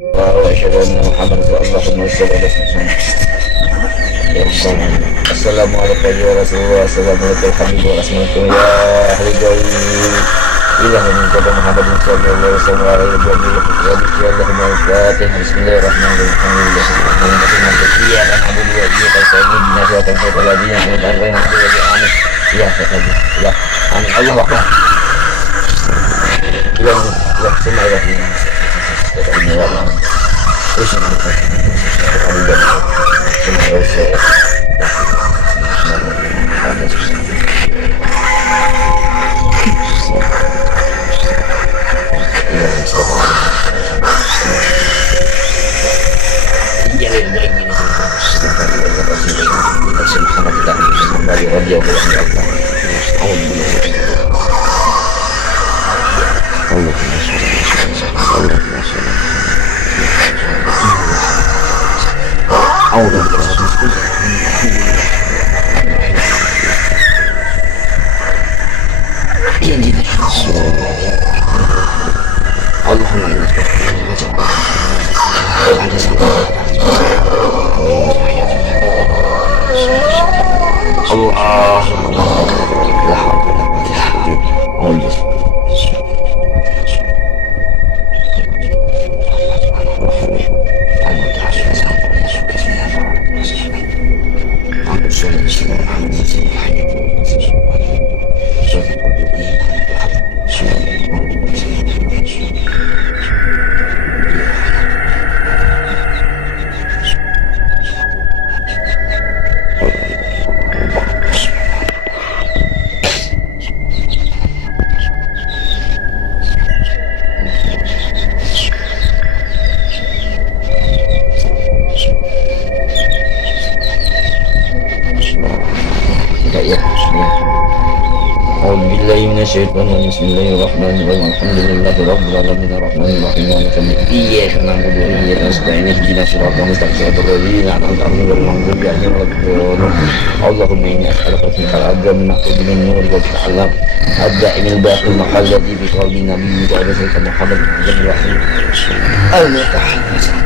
وأشهد أن محمدا اللهم صل على سيدنا assalamualaikum ya Rasulullah, assalamualaikum warahmatullahi wabarakatuh ya ahli gaib ilah meminta Muhammad sallallahu alaihi wasallam Bismillahirrahmanirrahim. Alhamdulillahirabbil arrahmanirrahim. Iyyaka na'budu wa iyyaka nasta'in. Ihdinas siratal mustaqim. Allahumma inni as'aluka al azam na'udzu min nur wa ta'lam. Adda ilal baqi mahallati bi qalbi nabiyyika wa rasulika Muhammad sallallahu alaihi wasallam.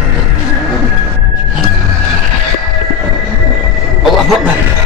Allahu akbar.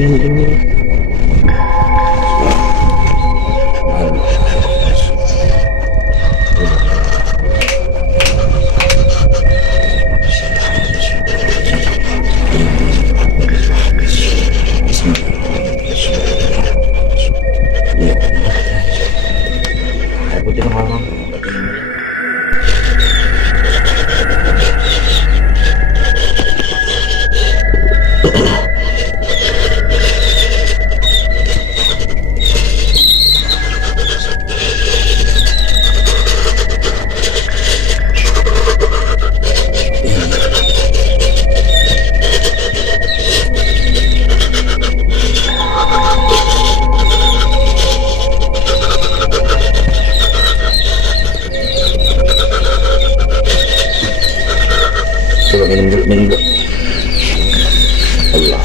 minum dulu. Allah.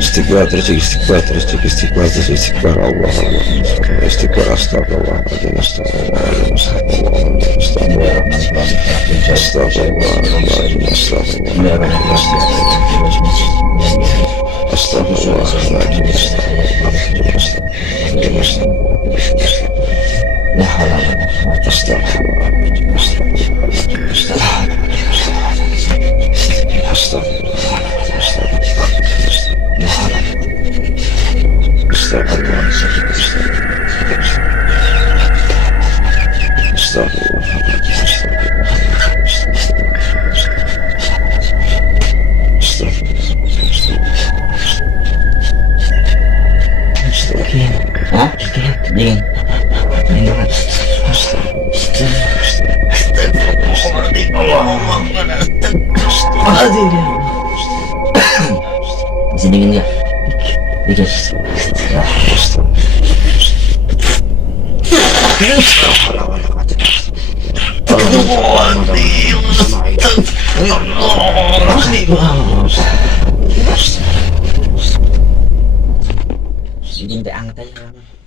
Istighfar terus istighfar terus istighfar terus istighfar Allah istighfar astagfirullah astagfirullah astagfirullah Hah? Dingin. Dingin banget. Masih dingin nggak? Dikit. Si jumpai anget aja.